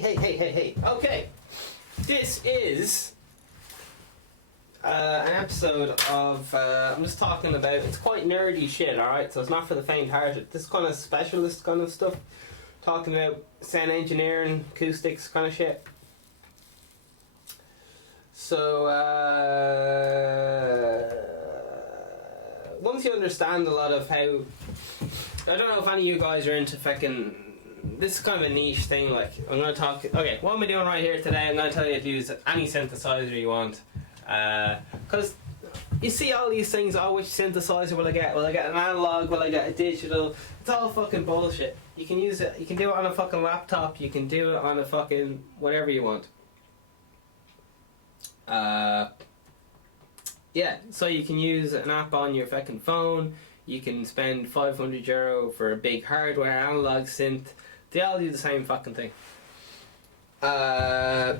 Hey. Okay. This is an episode of, I'm just talking about, it's quite nerdy shit, alright? So it's not for the faint-hearted. This kind of specialist kind of stuff. Talking about sound engineering, acoustics kind of shit. So, once you understand a lot of how, I don't know if any of you guys are into fucking, this is kind of a niche thing, like, I'm going to talk, okay, what am I doing right here today? I'm going to tell you to use any synthesizer you want. Because you see all these things, oh, which synthesizer will I get? Will I get an analog? Will I get a digital? It's all fucking bullshit. You can use it, you can do it on a fucking laptop, you can do it on a fucking whatever you want. Yeah, so you can use an app on your fucking phone, you can spend €500 for a big hardware analog synth, they all do the same fucking thing. Alright,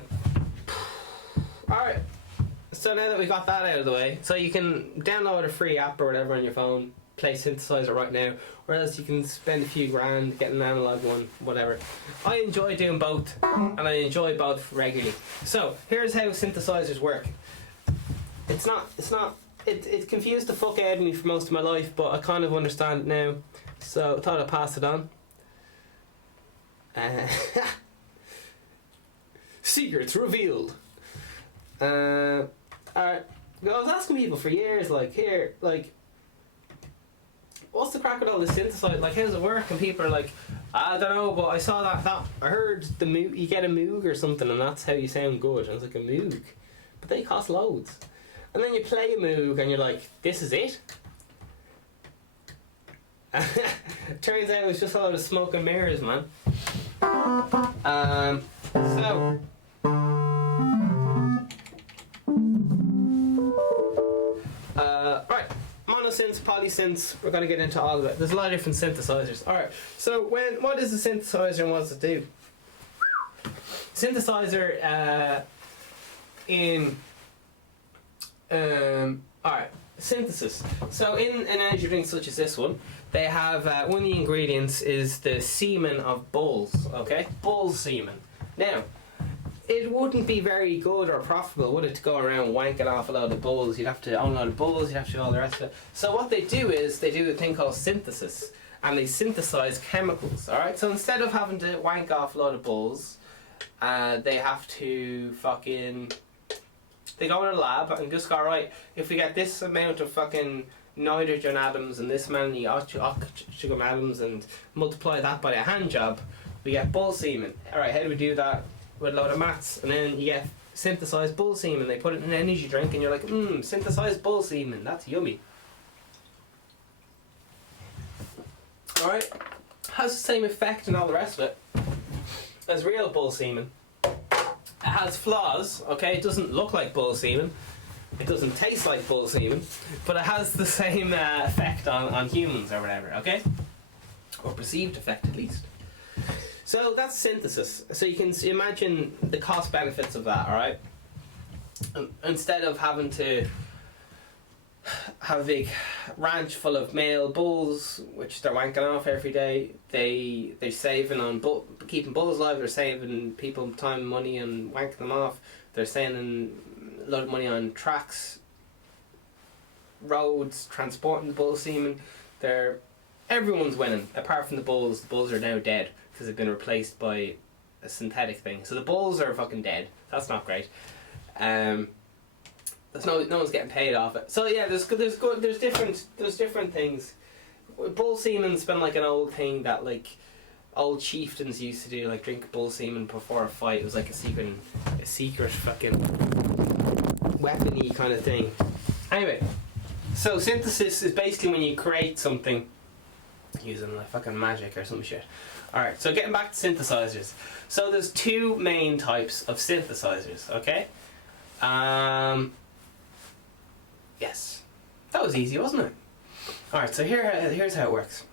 so now that we got that out of the way, so you can download a free app or whatever on your phone, play Synthesizer right now, or else you can spend a few grand, get an analog one, whatever. I enjoy doing both, and I enjoy both regularly. So, here's how synthesizers work. It confused the fuck out of me for most of my life, but I kind of understand it now, so I thought I'd pass it on. Secrets revealed. Alright, I was asking people for years, like, here, like, what's the crack with all this synthesizer? Like, how does it work? And people are like, I don't know, but I saw that I heard the Moog, you get a Moog or something, and that's how you sound good. And I was like, a Moog? But they cost loads. And then you play a Moog, and you're like, this is it? Turns out it was just a lot of smoke and mirrors, man. So... right, monosynths, polysynths, we're going to get into all of it. There's a lot of different synthesizers. Alright, so what is a synthesizer and what does it do? Synthesizer alright, synthesis. So in an energy drink such as this one, they have, one of the ingredients is the semen of bulls, okay? Bull semen. Now, it wouldn't be very good or profitable, would it, to go around wanking off a load of bulls? You'd have to own a load of bulls, you'd have to do all the rest of it. So what they do is, they do a thing called synthesis, and they synthesize chemicals, alright? So instead of having to wank off a load of bulls, they have to fucking... They go in a lab and just go, right, if we get this amount of fucking nitrogen atoms and this many oxygen atoms and multiply that by a hand job, we get bull semen. Alright, how do we do that? With a load of maths, and then you get synthesized bull semen. They put it in an energy drink and you're like, synthesized bull semen, that's yummy. Alright, has the same effect and all the rest of it as real bull semen. It has flaws, okay? It doesn't look like bull semen, it doesn't taste like bull semen, but it has the same effect on humans or whatever, okay? Or perceived effect at least. So that's synthesis. So you can imagine the cost benefits of that, alright? Instead of having to have a big ranch full of male bulls, which they're wanking off every day, they're saving on keeping bulls alive, they're saving people time and money and wanking them off, they're saving a lot of money on tracks, roads, transporting the bull semen. Everyone's winning, apart from the bulls. The bulls are now dead because they've been replaced by a synthetic thing. So the bulls are fucking dead. That's not great. No one's getting paid off it. So yeah, there's different things. Bull semen's been like an old thing that like old chieftains used to do, like drink bull semen before a fight. It was like a secret fucking weapon-y kind of thing. Anyway, so synthesis is basically when you create something using like fucking magic or some shit. Alright, so getting back to synthesizers. So there's two main types of synthesizers, okay? Yes. That was easy, wasn't it? Alright, so here's how it works.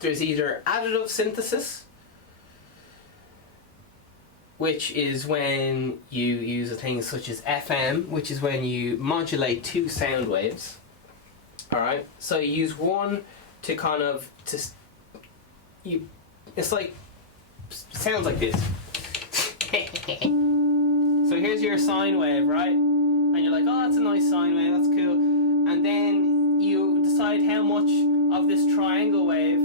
There's either additive synthesis, which is when you use a thing such as FM, which is when you modulate two sound waves. Alright, so you use one to kind of, you it's like, sounds like this. So here's your sine wave, right? And you're like, oh, that's a nice sine wave, that's cool. And then you decide how much of this triangle wave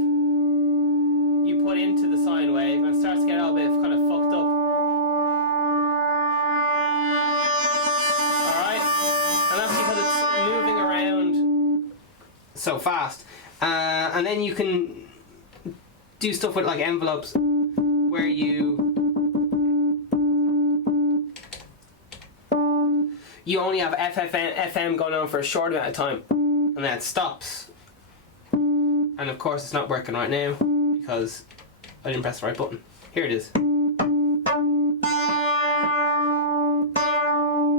you put into the sine wave, and it starts to get a little bit kind of fucked up. Alright? And that's because it's moving around so fast. And then you can do stuff with like envelopes where you only have FM going on for a short amount of time, and then it stops. And of course it's not working right now because I didn't press the right button. Here it is.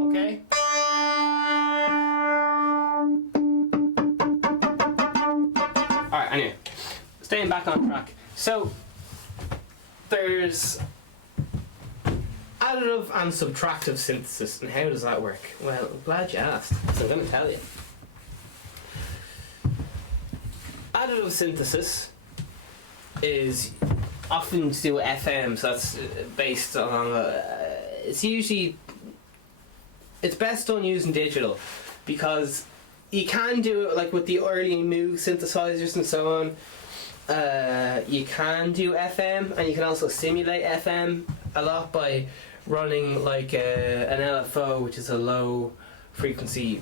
Okay. Alright, anyway. Staying back on track. So there's additive and subtractive synthesis, and how does that work? Well, I'm glad you asked, so I'm going to tell you. Additive synthesis is often to do with FM, so that's based on it's best done using digital, because you can do it like with the early Moog synthesizers and so on. You can do FM, and you can also simulate FM a lot by running like an LFO, which is a low frequency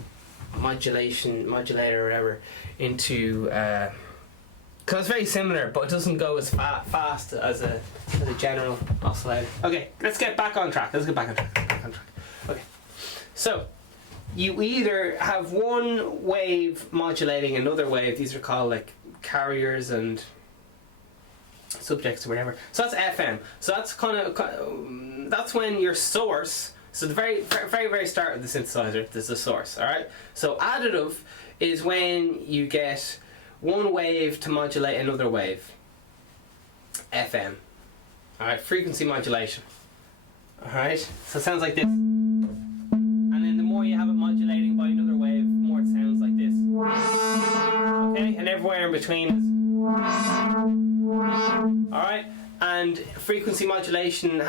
modulator or whatever, into because it's very similar, but it doesn't go as fast as a general oscillator. Okay, let's get back on track. Okay, so you either have one wave modulating another wave. These are called like carriers and subjects or whatever. So that's FM. So that's that's when your source. So the very start of the synthesizer, there's a source. All right. So additive is when you get one wave to modulate another wave. FM. All right. Frequency modulation. All right. So it sounds like this. And then the more you have it modulating by another wave, the more it sounds like this. Okay. And everywhere in between is. Alright, and frequency modulation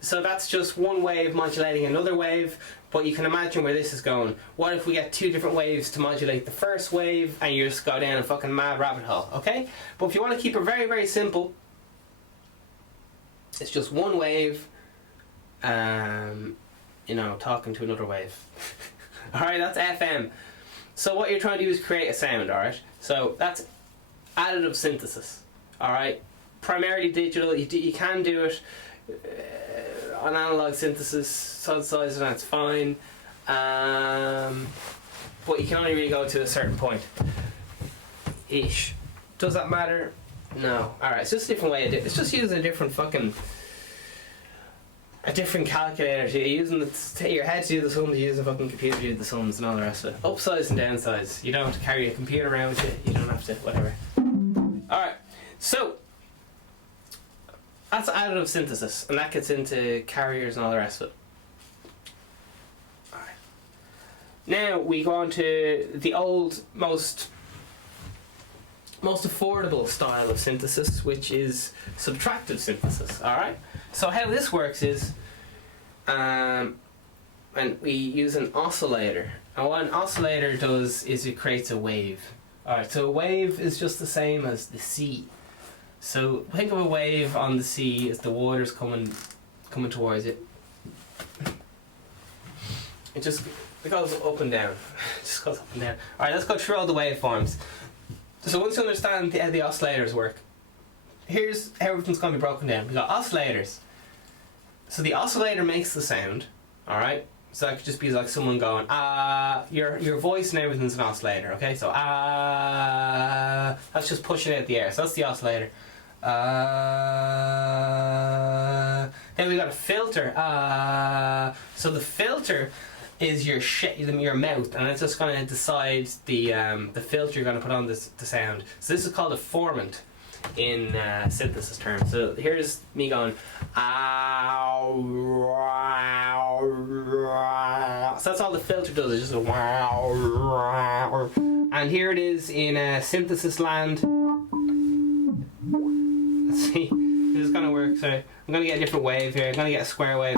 so that's just one wave modulating another wave, but you can imagine where this is going. What if we get two different waves to modulate the first wave, and you just go down a fucking mad rabbit hole, okay? But if you want to keep it very, very simple, it's just one wave, talking to another wave. Alright, that's FM. So what you're trying to do is create a sound, alright? So that's additive synthesis. Alright, primarily digital. You can do it on analog synthesizer, and that's fine. But you can only really go to a certain point. Ish. Does that matter? No. Alright, it's just a different way of doing it. It's just using a different calculator. You're using your head to do the sums, you use a fucking computer to do the sums and all the rest of it. Upsides and downsides. You don't have to carry a computer around with you. You don't have to, whatever. Alright. So, that's additive synthesis, and that gets into carriers and all the rest of it. Alright. Now we go on to the old, most affordable style of synthesis, which is subtractive synthesis. Alright? So how this works is, and we use an oscillator. And what an oscillator does is it creates a wave. Alright, so a wave is just the same as the sea. So think of a wave on the sea as the water's coming towards it. It goes up and down. It just goes up and down. Alright, let's go through all the waveforms. So once you understand how the oscillators work, here's how everything's going to be broken down. We've got oscillators. So the oscillator makes the sound, alright? So that could just be like someone going, your voice and everything's an oscillator, okay? So, that's just pushing out the air. So that's the oscillator. Then we got a filter. So the filter is your mouth, and it's just going to decide the filter you're going to put on the sound. So this is called a formant in synthesis terms. So here's me going, so that's all the filter does, it's just a wow. And here it is in synthesis land. Let's see. This is gonna work. Sorry, I'm gonna get a different wave here. I'm gonna get a square wave.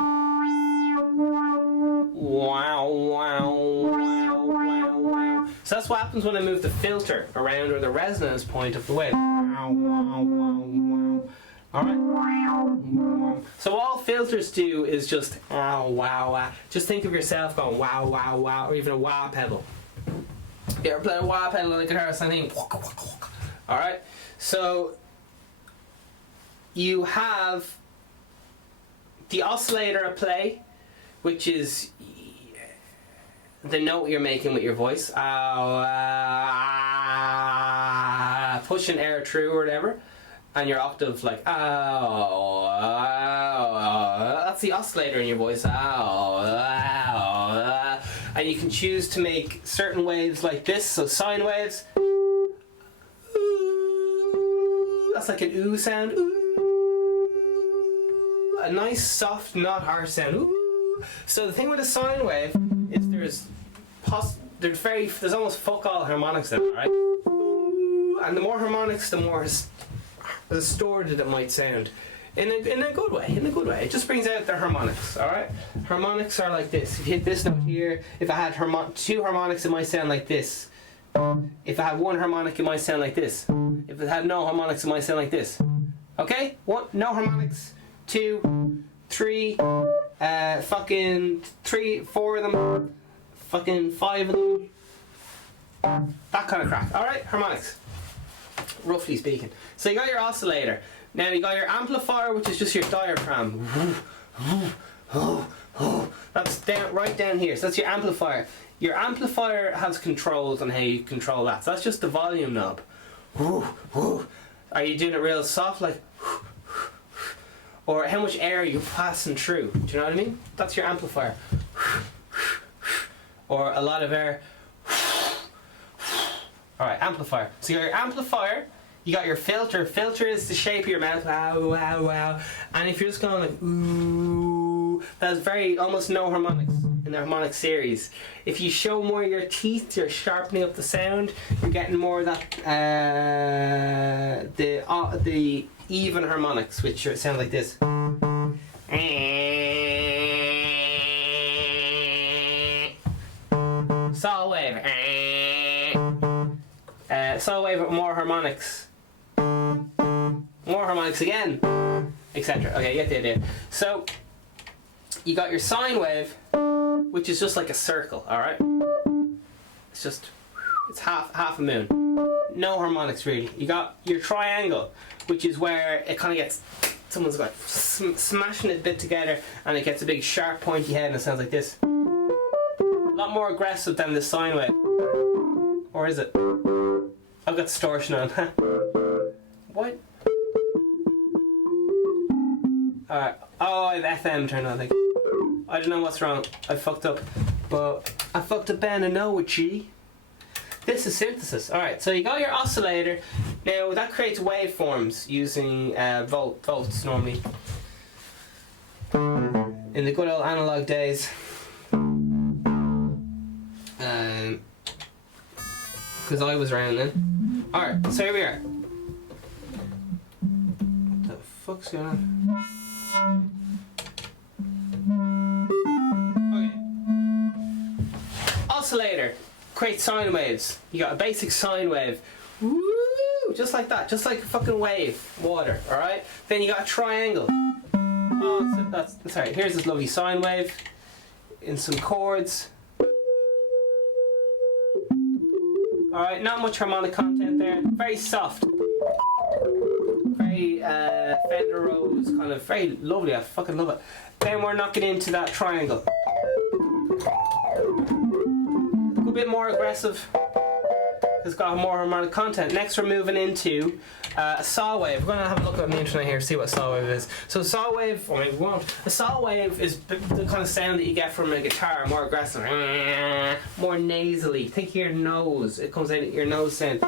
Wow, wow, wow, wow, wow. So that's what happens when I move the filter around, or the resonance point of the wave. Wow, wow, wow, wow. Alright? So all filters do is just wow, wow, wow. Just think of yourself going wow, wow, wow, or even a wah pedal. You ever play a wah pedal on the guitar or something? Alright? So you have the oscillator at play, which is the note you're making with your voice. Push an air through or whatever. And your octave like that's the oscillator in your voice. And you can choose to make certain waves like this, so sine waves. That's like an ooh sound. A nice soft, not harsh sound. Ooh. So the thing with a sine wave is there's almost fuck all harmonics in it, right? And the more harmonics, the more distorted it might sound. In a good way, It just brings out the harmonics, alright? Harmonics are like this. If you hit this note here, if I had two harmonics, it might sound like this. If I had one harmonic, it might sound like this. If it had no harmonics, it might sound like this. Okay? No harmonics. 2, 3, fucking 3, 4 of them, fucking 5 of them. That kind of crap. Alright? Harmonics. Roughly speaking. So you got your oscillator. Now you got your amplifier, which is just your diaphragm. That's right down here. So that's your amplifier. Your amplifier has controls on how you control that. So that's just the volume knob. Are you doing it real soft, like, or how much air are you passing through? Do you know what I mean? That's your amplifier. Or a lot of air. Alright, amplifier. So your amplifier, you got your filter. Filter is the shape of your mouth. Wow, wow, wow. And if you're just going like, ooh, that's almost no harmonics in the harmonic series. If you show more of your teeth, you're sharpening up the sound. You're getting more of that, the even harmonics, which sound like this. Saw wave. Saw wave with more harmonics. More harmonics again, etc. Okay, you get the idea. So you got your sine wave, which is just like a circle, alright? It's half a moon. No harmonics really. You got your triangle, which is where it kind of gets, someone's like smashing it a bit together and it gets a big sharp pointy head and it sounds like this. A lot more aggressive than the sine wave. Or is it? I've got distortion on. What? Alright. Oh, I have FM turned on, I think. I don't know what's wrong. I fucked up. But I fucked up and I know it, G. This is synthesis. Alright, so you got your oscillator. Now that creates waveforms using volts normally. In the good old analog days. Because I was around then. Alright, so here we are. What the fuck's going on? Okay. Oscillator creates sine waves. You got a basic sine wave. Woo! Just like that. Just like a fucking wave. Water. Alright? Then you got a triangle. Oh, that's alright. Here's this lovely sine wave in some chords. Alright, not much harmonic content there. Very soft. Very Fender Rose, kind of very lovely. I fucking love it. Then we're knocking into that triangle. A bit more aggressive. It's got more harmonic content. Next we're moving into a saw wave. We're going to have a look on the internet here, see what a saw wave is. So saw wave, or maybe we won't. A saw wave is the kind of sound that you get from a guitar, more aggressive, more nasally. Think of your nose. It comes out at your nose sound.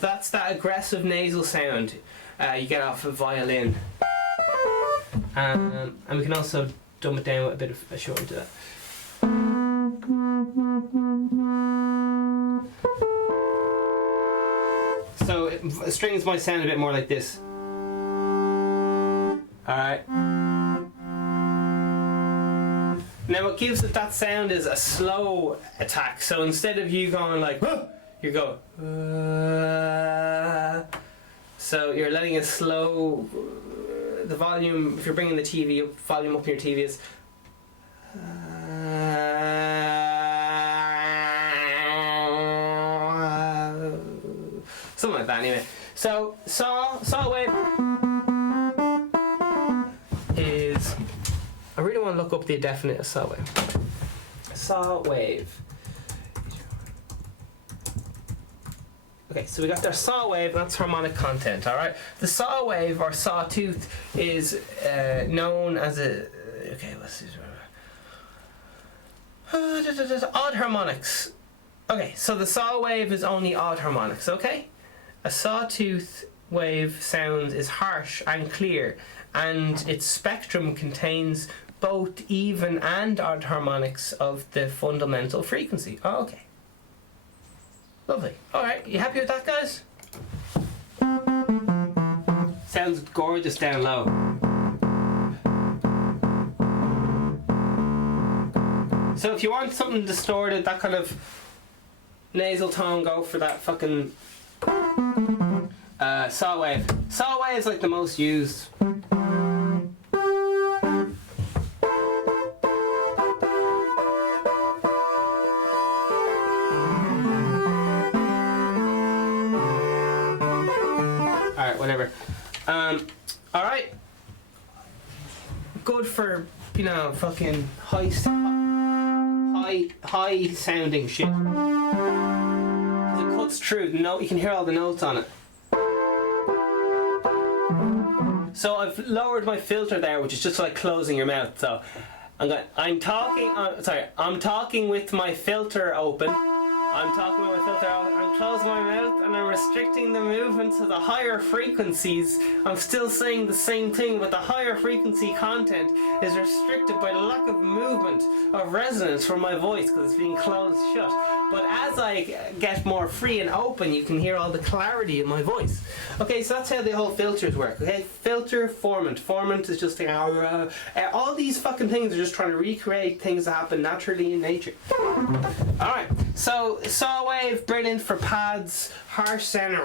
That's that aggressive nasal sound you get off a violin. And we can also dumb it down with a bit of a short into that. So So strings might sound a bit more like this. Alright. Now what gives it that sound is a slow attack. So instead of you going like, you go. So you're letting it slow. The volume, if you're bringing the TV up, volume up in your TV is. Something like that anyway. So saw wave is, I really want to look up the definite of saw wave. Saw wave. Okay, so we got their saw wave, and that's harmonic content, alright? The saw wave or sawtooth is known as a, okay, what's this? Odd harmonics. Okay, so the saw wave is only odd harmonics, okay? A sawtooth wave sound is harsh and clear, and its spectrum contains both even and odd harmonics of the fundamental frequency. Oh, okay. Lovely. Alright, you happy with that, guys? Sounds gorgeous down low. So if you want something distorted, that kind of nasal tone, go for that fucking saw wave. Saw wave is like the most used. Alright, whatever. Alright. Good for, you know, fucking high sounding shit. Because it cuts through the note, you can hear all the notes on it. So I've lowered my filter there, which is just like closing your mouth. So I'm talking with my filter open. I'm talking with my filter out, I'm closing my mouth and I'm restricting the movement to the higher frequencies. I'm still saying the same thing, but the higher frequency content is restricted by the lack of movement of resonance from my voice because it's being closed shut. But as I get more free and open, you can hear all the clarity in my voice. Okay, so that's how the whole filters work. Okay, filter, formant. Formant is just all these fucking things are just trying to recreate things that happen naturally in nature. Alright, so saw wave, brilliant for pads, harsh sound,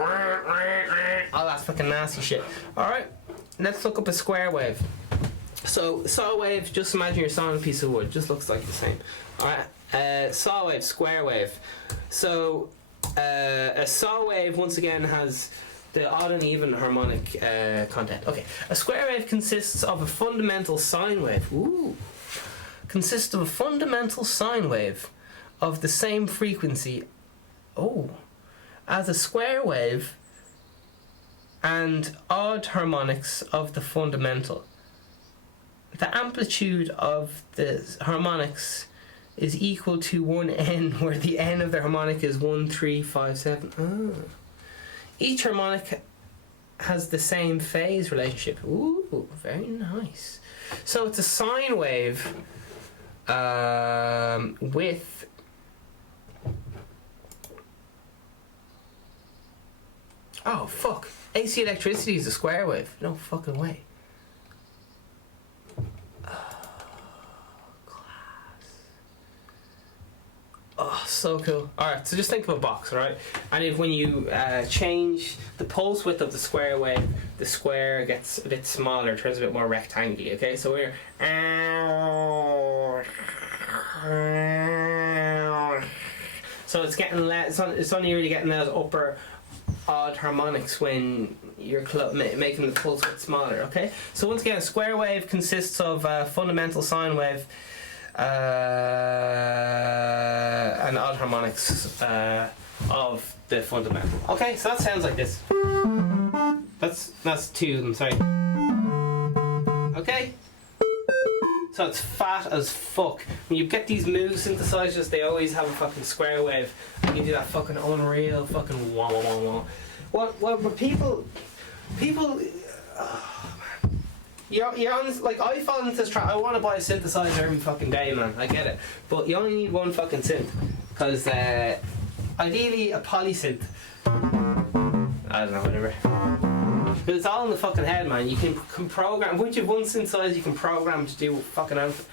all that fucking nasty shit. Alright, let's look up a square wave. So saw wave, just imagine you're sawing a piece of wood, just looks like the same. Alright, saw wave, square wave. So a saw wave once again has the odd and even harmonic content. Okay, a square wave consists of a fundamental sine wave. Ooh. Consists of a fundamental sine wave of the same frequency as a square wave and odd harmonics of the fundamental. The amplitude of the harmonics is equal to 1n, where the n of the harmonic is 1, 3, 5, 7. Each harmonic has the same phase relationship. Ooh, very nice. So it's a sine wave with oh fuck, AC electricity is a square wave. No fucking way. Oh, so cool. Alright, so just think of a box, right? And if when you change the pulse width of the square wave, the square gets a bit smaller, turns a bit more rectangular, okay? So we're so it's getting less, it's only really getting those upper odd harmonics when you're making the pulse width smaller, okay? So once again, a square wave consists of a fundamental sine wave and odd harmonics of the fundamental. Okay, so that sounds like this. That's two of them, sorry. Okay? So it's fat as fuck. When you get these Moog synthesizers, they always have a fucking square wave and you do that fucking unreal fucking wah wah wah wah. What people you're on, like, I fall into this trap. I want to buy a synthesizer every fucking day, man. I get it, but you only need one fucking synth, because ideally a polysynth. I don't know, whatever. But it's all in the fucking head, man. You can program. Once you've one synthesizer, you can program to do fucking output.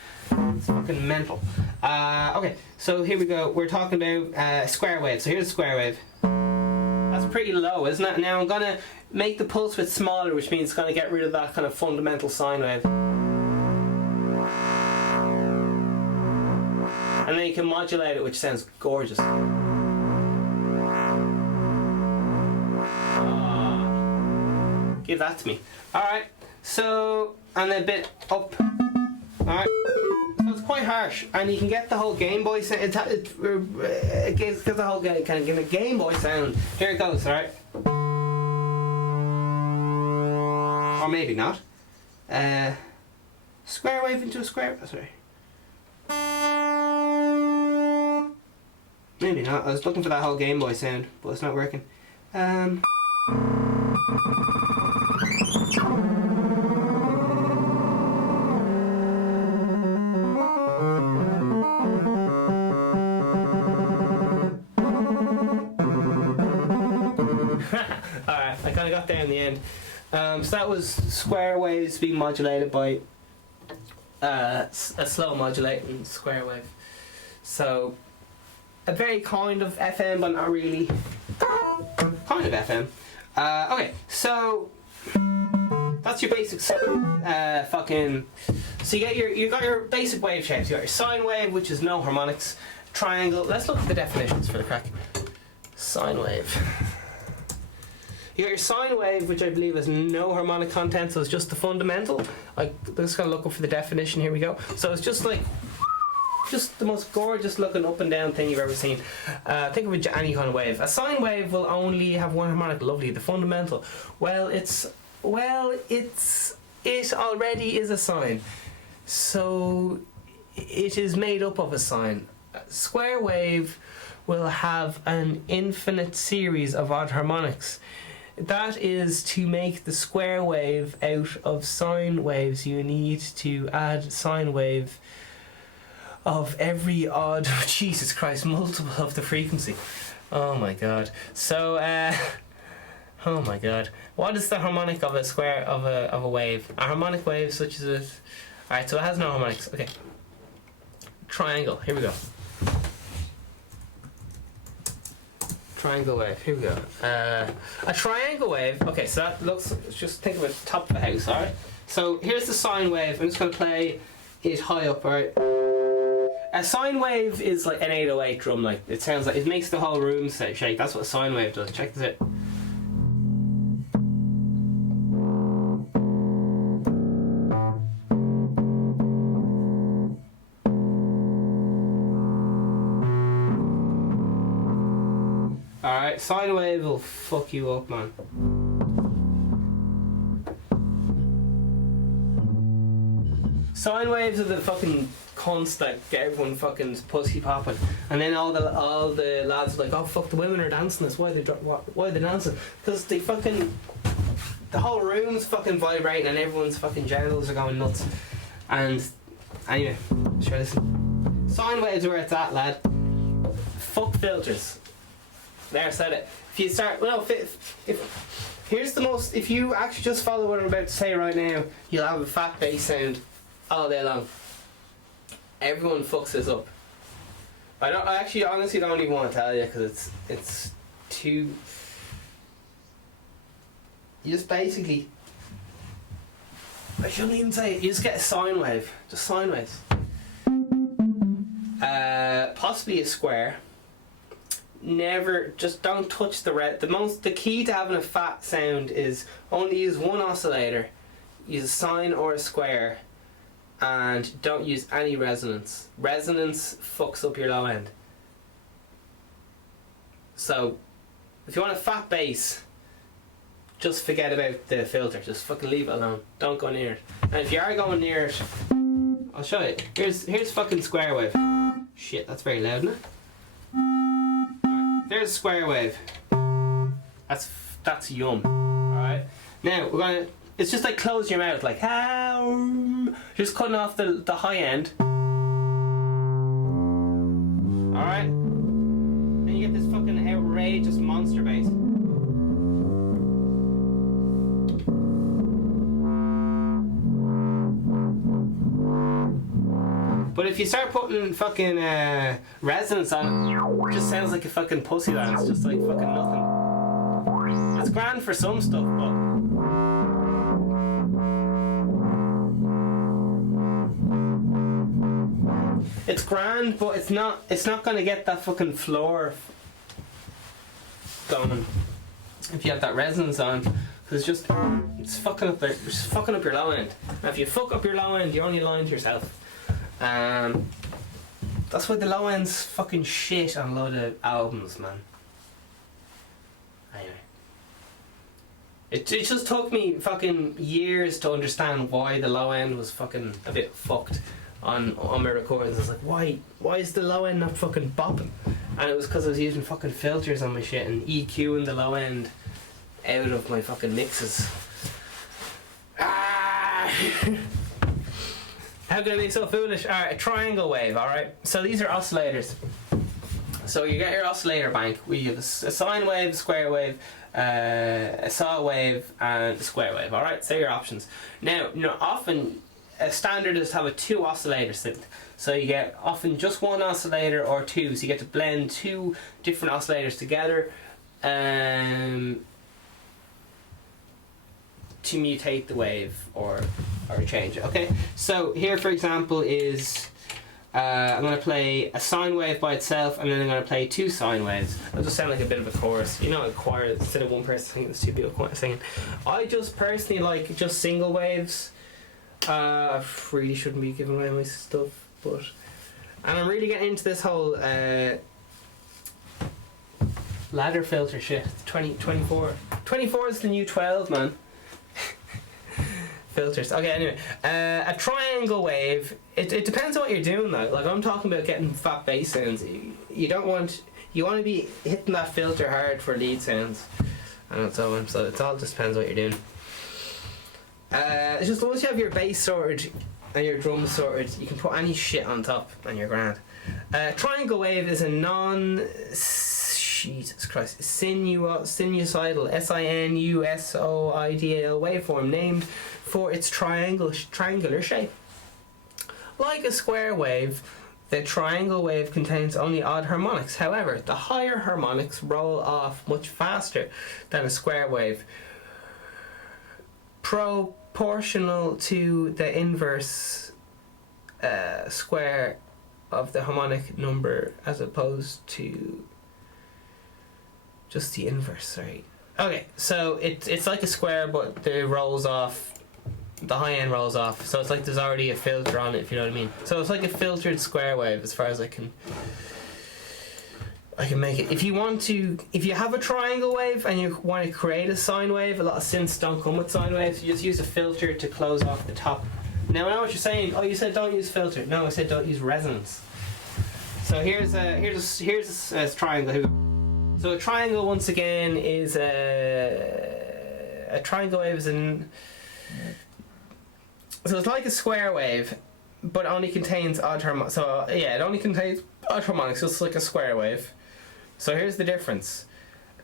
It's fucking mental. Okay, so here we go. We're talking about square wave. So here's a square wave. That's pretty low, isn't it? Now I'm gonna make the pulse width smaller, which means it's gonna get rid of that kind of fundamental sine wave. And then you can modulate it, which sounds gorgeous. Give that to me. Alright, so, and a bit up. Alright, so it's quite harsh, and you can get the whole Game Boy sound. It gives the whole kind of Game Boy sound. Here it goes, alright? Or maybe not. Square wave into a square. Sorry. Maybe not. I was looking for that whole Game Boy sound, but it's not working. Alright, I kind of got there in the end. So that was square waves being modulated by a slow modulating square wave. So a very kind of FM, but not really. Kind of FM. Okay, so that's your basic fucking. So you got your basic wave shapes. You got your sine wave, which is no harmonics. Triangle. Let's look at the definitions for the crack. Sine wave. You got your sine wave, which I believe has no harmonic content, so it's just the fundamental. I'm just gonna look up for the definition. Here we go. So it's just like, just the most gorgeous looking up and down thing you've ever seen. Think of any kind of wave. A sine wave will only have one harmonic. Lovely. The fundamental. It already is a sine. So it is made up of a sine. Square wave will have an infinite series of odd harmonics. That is, to make the square wave out of sine waves, you need to add sine wave of every odd, Jesus Christ, multiple of the frequency. Oh my god. So, oh my god. What is the harmonic of a square, of a wave? A harmonic wave such as it. Alright, so it has no harmonics. Okay. Triangle. Here we go. Triangle wave. Here we go. A triangle wave. Okay, so that looks. Just think of it top of the house. All right. So here's the sine wave. I'm just gonna play it high up. All right. A sine wave is like an 808 drum. Like it sounds like it makes the whole room shake. That's what a sine wave does. Check this out. Alright, sine wave will fuck you up, man. Sine waves are the fucking cunts that get everyone fucking pussy popping, and then all the lads are like, oh fuck, the women are dancing this. Why are they dancing? Because they fucking, the whole room's fucking vibrating and everyone's fucking genitals are going nuts. And anyway, sure, listen. Sine waves are where it's at, lad. Fuck filters. There, said it. If you start, well, if here's the most, if you actually just follow what I'm about to say right now, you'll have a fat bass sound all day long. Everyone fucks this up. I actually honestly don't even want to tell you, because it's too. You just basically, I shouldn't even say it. You just get a sine wave, just sine waves. Possibly a square. Never, just don't touch the red. The key to having a fat sound is only use one oscillator, use a sine or a square, and don't use any resonance. Resonance fucks up your low end. So, if you want a fat bass, just forget about the filter. Just fucking leave it alone. Don't go near it. And if you are going near it, I'll show you. Here's fucking square wave. Shit, that's very loud, isn't it? There's a square wave. That's yum. Alright. Now we're gonna. It's just like close your mouth, like just cutting off the high end. Alright. Then you get this fucking outrageous monster bass. But if you start putting fucking resonance on it, it just sounds like a fucking pussy land. It's just like fucking nothing. It's grand for some stuff, but it's grand, but it's not gonna get that fucking floor going if you have that resonance on. It's fucking up your low end. Now if you fuck up your low end, you're only lying to yourself. That's why the low end's fucking shit on a load of albums, man. Anyway. It just took me fucking years to understand why the low end was fucking a bit fucked on my recordings. I was like, why is the low end not fucking bopping? And it was because I was using fucking filters on my shit and EQing the low end out of my fucking mixes. How can I be so foolish? Alright, a triangle wave, alright? So these are oscillators. So you get your oscillator bank. We have a sine wave, a square wave, a saw wave, and a square wave, alright? So your options. Now, often a standard is to have a 2 oscillator synth. So you get often just 1 oscillator or 2. So you get to blend 2 different oscillators together to mutate the wave or change it. Okay, so here for example is I'm going to play a sine wave by itself, and then I'm going to play 2 sine waves. It'll just sound like a bit of a chorus, you know, a choir. Instead of one person singing, there's 2 people singing. I just personally like just single waves. I really shouldn't be giving away my stuff, but I'm really getting into this whole ladder filter shit. 24 is the new 12, man. Filters. Okay, anyway. A triangle wave, it depends on what you're doing though. Like I'm talking about getting fat bass sounds. You want to be hitting that filter hard for lead sounds. And so it all just depends what you're doing. It's just once you have your bass sorted and your drums sorted, you can put any shit on top and you're grand. Triangle wave is a Jesus Christ, sinusoidal, sinusoidal waveform named for its triangular shape. Like a square wave, the triangle wave contains only odd harmonics. However, the higher harmonics roll off much faster than a square wave, proportional to the inverse square of the harmonic number as opposed to just the inverse, right? Okay, so it's like a square, but the rolls off. The high end rolls off, so it's like there's already a filter on it, if you know what I mean. So it's like a filtered square wave, as far as I can make it. If you have a triangle wave and you want to create a sine wave, a lot of synths don't come with sine waves. You just use a filter to close off the top. Now I know what you're saying. Oh, you said don't use filter. No, I said don't use resonance. So here's a triangle. Here we go. So a triangle, once again, is a triangle wave is so it's like a square wave, but only contains odd harmonics. So yeah, it only contains odd harmonics, just like a square wave. So here's the difference: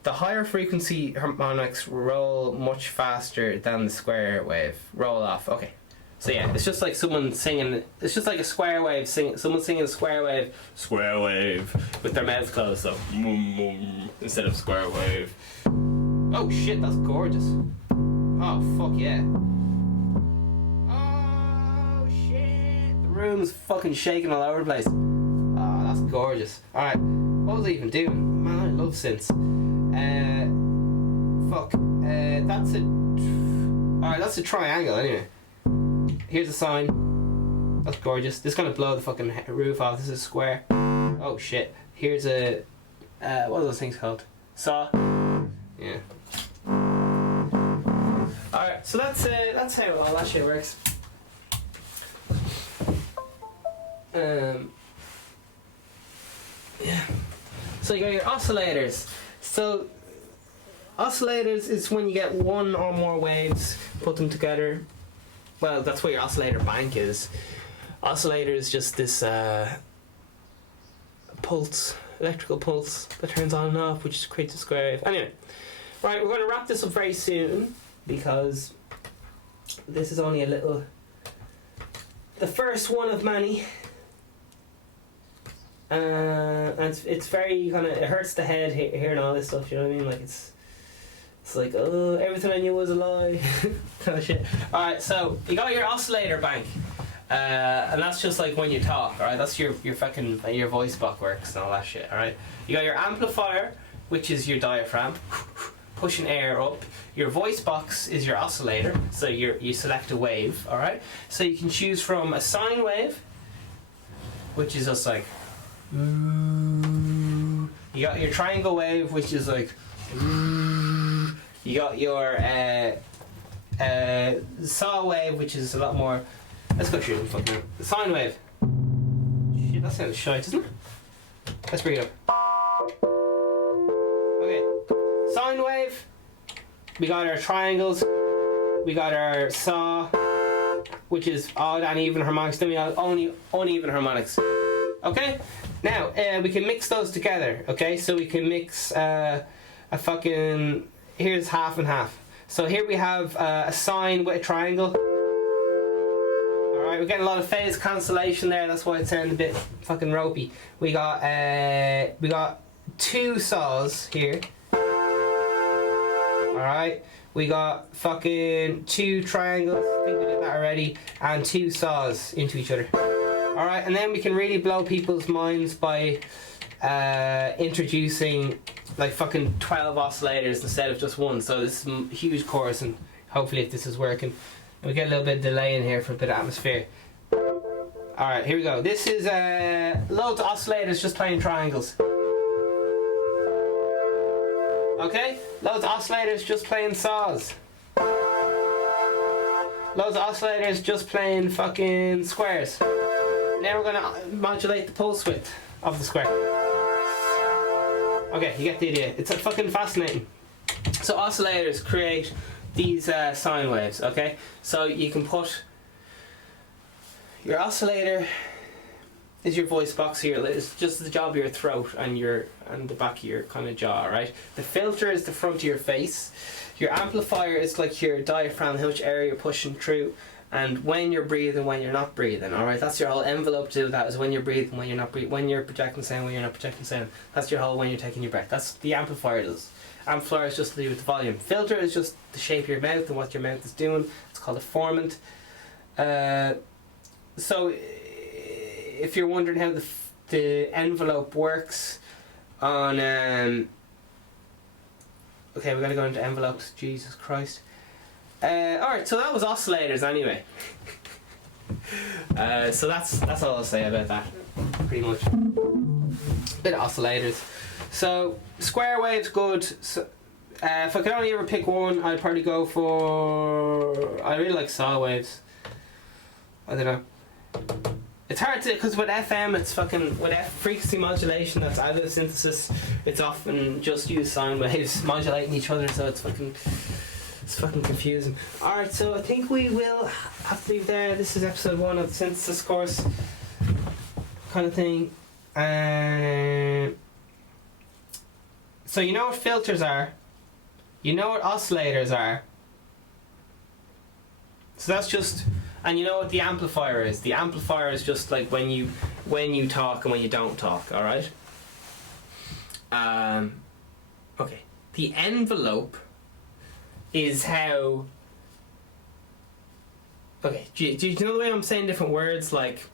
the higher frequency harmonics roll much faster than the square wave roll off. Okay, so yeah, it's just like someone singing. It's just like a square wave someone singing a square wave with their mouth closed. So instead of square wave. Oh shit, that's gorgeous. Oh fuck yeah. Room's fucking shaking all over the place. Oh, that's gorgeous. Alright, what was I even doing? Man, I love synths. That's a triangle anyway. Here's a sine. That's gorgeous. This is gonna blow the fucking roof off. This is a square. Oh shit. Here's a what are those things called? Saw. Yeah. Alright, so that's how all that shit works. Yeah. So you got your oscillators. So oscillators is when you get one or more waves, put them together. Well, that's what your oscillator bank is. Oscillator is just this pulse, electrical pulse that turns on and off, which creates a square wave. Anyway, right, we're going to wrap this up very soon because this is only the first one of many. and it's very kind of, it hurts the head hearing all this stuff. You know what I mean? Like it's like, oh, everything I knew was a lie, kind of shit. All right, so you got your oscillator bank, and that's just like when you talk. All right, that's your fucking your voice box works and all that shit. All right, you got your amplifier, which is your diaphragm, pushing air up. Your voice box is your oscillator, so you select a wave. All right, so you can choose from a sine wave, which is just like. You got your triangle wave, which is like. You got your saw wave, which is a lot more. Let's go through them. Fucking sine wave. Shit, that sounds shite, doesn't it? Let's bring it up. Okay, sine wave. We got our triangles. We got our saw, which is odd and even harmonics. Then we got only uneven harmonics. Okay. Now we can mix those together. Okay, so we can mix a fucking. Here's half and half. So here we have a sine with a triangle. Alright, we're getting a lot of phase cancellation there, that's why it sounds a bit fucking ropey. We got two saws here. Alright, we got fucking two triangles, I think we did that already, and two saws into each other. Alright, and then we can really blow people's minds by introducing like fucking 12 oscillators instead of just one. So this is a huge course, and hopefully if this is working, and we get a little bit of delay in here for a bit of atmosphere. Alright, here we go. This is loads of oscillators just playing triangles. Okay, loads of oscillators just playing saws. Loads of oscillators just playing fucking squares. Now we're gonna modulate the pulse width of the square. Okay, you get the idea. It's fucking fascinating. So oscillators create these sine waves, okay? So you can put your oscillator is your voice box here. It's just the job of your throat and the back of your kind of jaw, right? The filter is the front of your face. Your amplifier is like your diaphragm, how much air you're pushing through. And when you're breathing, when you're not breathing, alright? That's your whole envelope to that, is when you're breathing, when you're not breathing, when you're projecting sound, when you're not projecting sound. That's your whole when you're taking your breath. That's the amplifier does. Amplifier is just to do with the volume. Filter is just the shape of your mouth and what your mouth is doing. It's called a formant. So if you're wondering how the envelope works on... okay, we're going to go into envelopes. Jesus Christ. Alright, so that was oscillators anyway. So that's all I'll say about that, pretty much. Bit of oscillators. So square wave's good. So, if I could only ever pick one, I'd probably go for. I really like saw waves. I don't know. It's hard to, because with FM, it's fucking with frequency modulation that's out of the synthesis. It's often just use sine waves modulating each other, so it's fucking confusing. Alright, so I think we will have to leave there. This is episode 1 of the synthesis course kind of thing. So you know what filters are, you know what oscillators are, so that's just, and you know what the amplifier is. The amplifier is just like when you talk and when you don't talk, alright? Okay, the envelope is how... Okay, do you know the way I'm saying different words like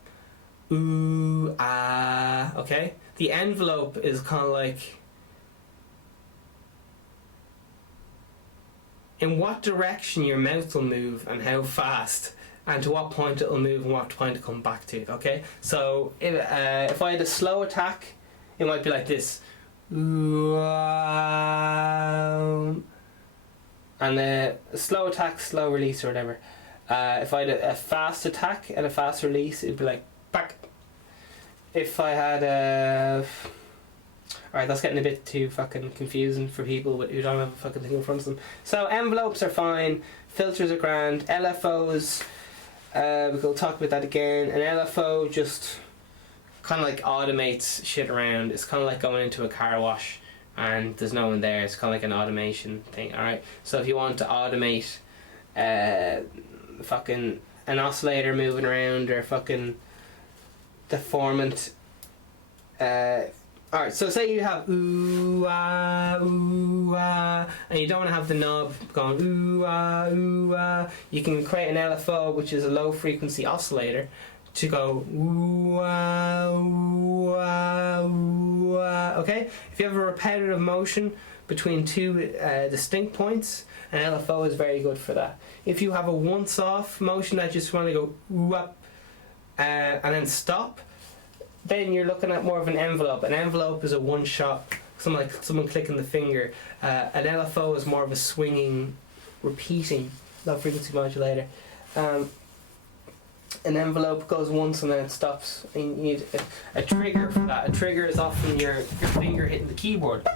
ooh, ah, okay? The envelope is kind of like in what direction your mouth will move and how fast, and to what point it will move and what point to come back to, okay? So if I had a slow attack, it might be like this. Ooh, and a slow attack, slow release or whatever. If I had a fast attack and a fast release, it'd be like back. If I had a... Alright, that's getting a bit too fucking confusing for people who don't have a fucking thing in front of them. So envelopes are fine, filters are grand, LFOs, we'll talk about that again. An LFO just kind of like automates shit around. It's kind of like going into a car wash and there's no one there. It's kind of like an automation thing, alright? So if you want to automate fucking an oscillator moving around, or fucking the formant Alright, so say you have ooh ah, and you don't want to have the knob going ooh ah, you can create an LFO, which is a low frequency oscillator, to go ooh ah, okay? If you have a repetitive motion between two distinct points, an LFO is very good for that. If you have a once off motion that just want to go ooh up and then stop, then you're looking at more of an envelope. An envelope is a one shot, like someone clicking the finger. An LFO is more of a swinging, repeating low frequency modulator. An envelope goes once and then it stops, and you need a trigger for that. A trigger is often your finger hitting the keyboard.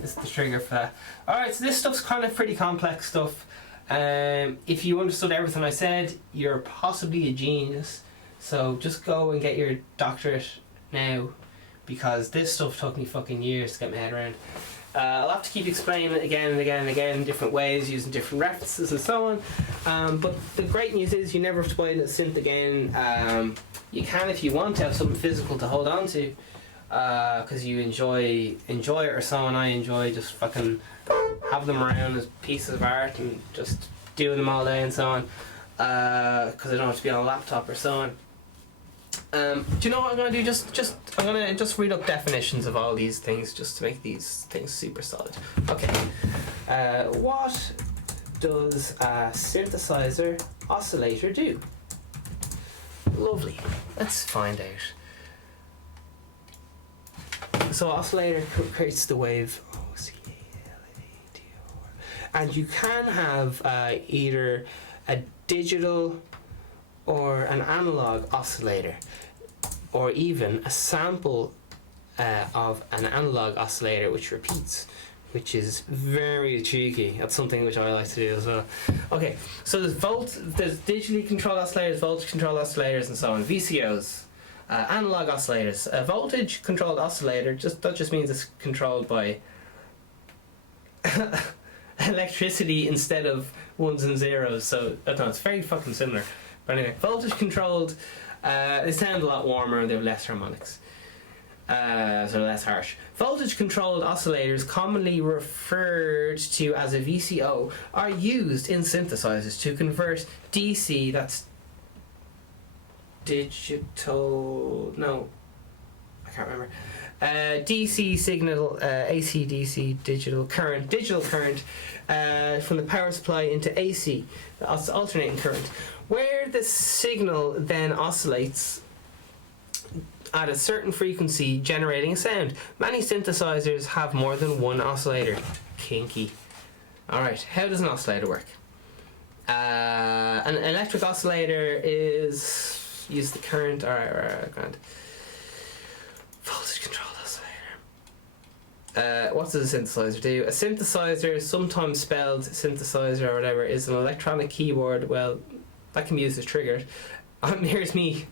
This is the trigger for that. Alright, so this stuff's kind of pretty complex stuff. If you understood everything I said, you're possibly a genius. So just go and get your doctorate now, because this stuff took me fucking years to get my head around. I'll have to keep explaining it again and again and again in different ways, using different references and so on. But the great news is you never have to buy a synth again. You can, if you want, to have something physical to hold on to, because you enjoy it or so, and I enjoy just fucking have them around as pieces of art and just doing them all day and so on, because I don't have to be on a laptop or so on. Do you know what I'm going to do? I'm going to read up definitions of all these things just to make these things super solid. Okay. What does a synthesizer oscillator do? Lovely. Let's find out. So oscillator creates the wave oscillator, and you can have either a digital or an analog oscillator, or even a sample of an analog oscillator which repeats, which is very cheeky. That's something which I like to do as well. Okay, so there's digitally controlled oscillators, voltage controlled oscillators, and so on. VCOs, analog oscillators. A voltage controlled oscillator that just means it's controlled by electricity instead of ones and zeros. So I don't know, it's very fucking similar. But anyway, voltage controlled, they sound a lot warmer and they have less harmonics, so less harsh. Voltage controlled oscillators, commonly referred to as a VCO, are used in synthesizers to convert DC, that's digital, no, I can't remember, DC signal, AC DC digital current from the power supply into AC, alternating current, where the signal then oscillates at a certain frequency, generating a sound. Many synthesizers have more than one oscillator. Kinky. Alright, how does an oscillator work? An electric oscillator is use the current. Alright, grand. Voltage controlled oscillator. What does a synthesizer do? A synthesizer, sometimes spelled synthesizer or whatever, is an electronic keyboard. Well, that can be used as triggered. Here's me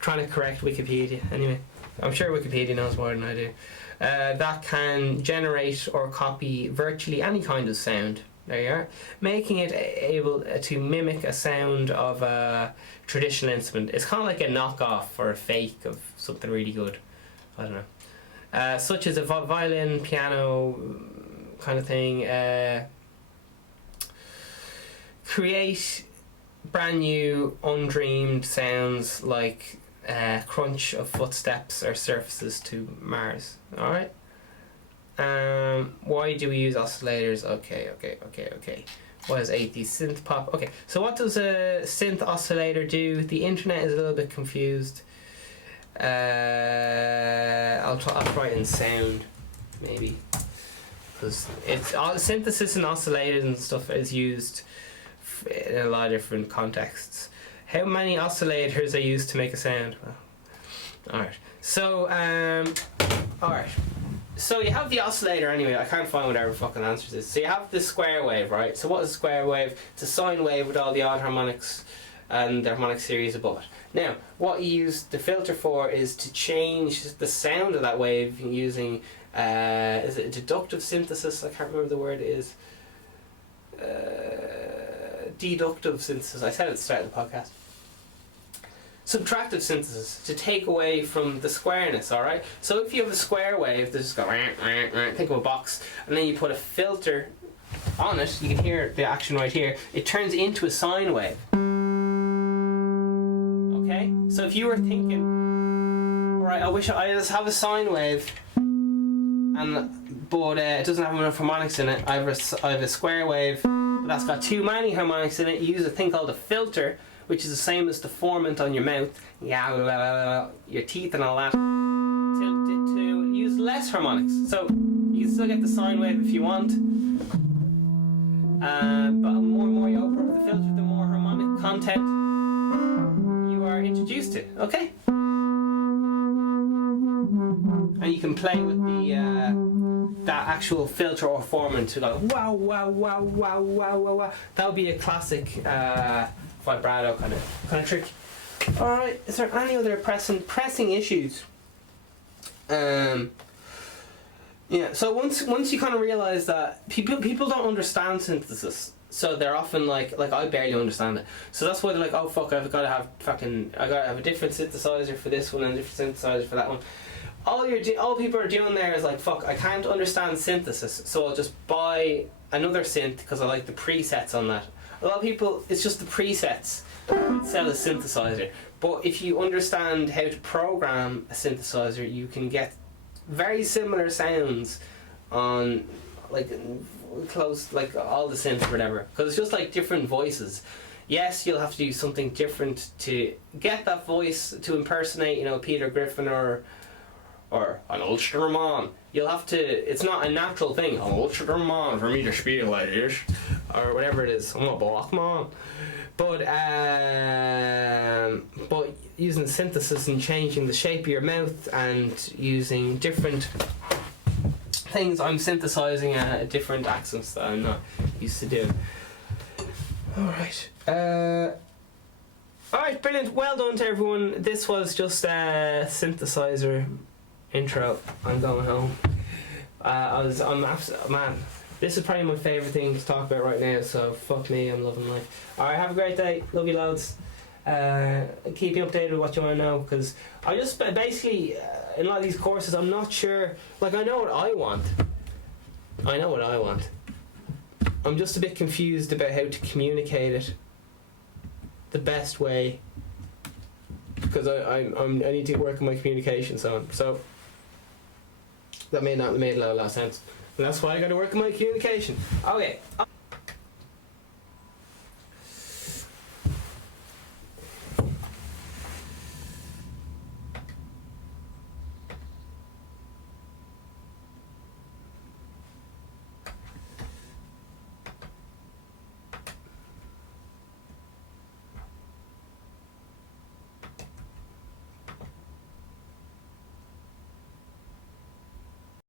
trying to correct Wikipedia. Anyway, I'm sure Wikipedia knows more than I do. That can generate or copy virtually any kind of sound. There you are. Making it able to mimic a sound of a traditional instrument. It's kind of like a knockoff or a fake of something really good. I don't know. Such as a violin, piano kind of thing. Create brand new, undreamed sounds like crunch of footsteps or surfaces to Mars. Alright? Why do we use oscillators? Okay. What is 80 synth pop? Okay, so what does a synth oscillator do? The internet is a little bit confused. I'll try it in sound, maybe, because it's synthesis and oscillators and stuff is used in a lot of different contexts. How many oscillators are used to make a sound? Well, alright. So, alright. So you have the oscillator anyway. I can't find whatever fucking answers is. So you have the square wave, right? So what is a square wave? It's a sine wave with all the odd harmonics and the harmonic series above it. Now, what you use the filter for is to change the sound of that wave using, is it deductive synthesis? I can't remember the word it is. Deductive synthesis. I said it at the start of the podcast. subtractive synthesis, to take away from the squareness, alright? So if you have a square wave, this just go, think of a box, and then you put a filter on it, you can hear the action right here, it turns into a sine wave. Okay? So if you were thinking, alright, I wish I just have a sine wave, but it doesn't have enough harmonics in it, I have a square wave, but that's got too many harmonics in it, you use a thing called a filter, which is the same as the formant on your mouth, your teeth and all that, to use less harmonics. So you can still get the sine wave if you want, but the more you open up the filter, the more harmonic content you are introduced to. Okay? And you can play with the that actual filter or formant to go wow wow wow wow wow wow wow. That would be a classic vibrato kind of trick. All right, is there any other pressing issues? Yeah. So once you kind of realize that people don't understand synthesis, so they're often like I barely understand it. So that's why they're like, oh fuck, I gotta have a different synthesizer for this one and a different synthesizer for that one. All people are doing there is like, fuck, I can't understand synthesis, so I'll just buy another synth because I like the presets on that. A lot of people, it's just the presets that sell a synthesizer. But if you understand how to program a synthesizer, you can get very similar sounds on like close, like all the synths or whatever. Because it's just like different voices. Yes, you'll have to do something different to get that voice to impersonate, Peter Griffin or an Ultraman. You'll have to, it's not a natural thing, an Ultraman for me to speak like this, or whatever it is, I'm a Blackman. But using synthesis and changing the shape of your mouth and using different things, I'm synthesizing different accents that I'm not used to doing. Alright. Alright, brilliant. Well done to everyone. This was just a synthesizer intro. I'm going home. Man, this is probably my favourite thing to talk about right now, so fuck me, I'm loving life. Alright, have a great day. Love you loads. Keep me updated with what you want to know, because I just basically, in a lot of these courses, I'm not sure, like I know what I want. I'm just a bit confused about how to communicate it the best way, because I need to work on my communication, so that made a lot of sense. And that's why I got to work on my communication. Okay.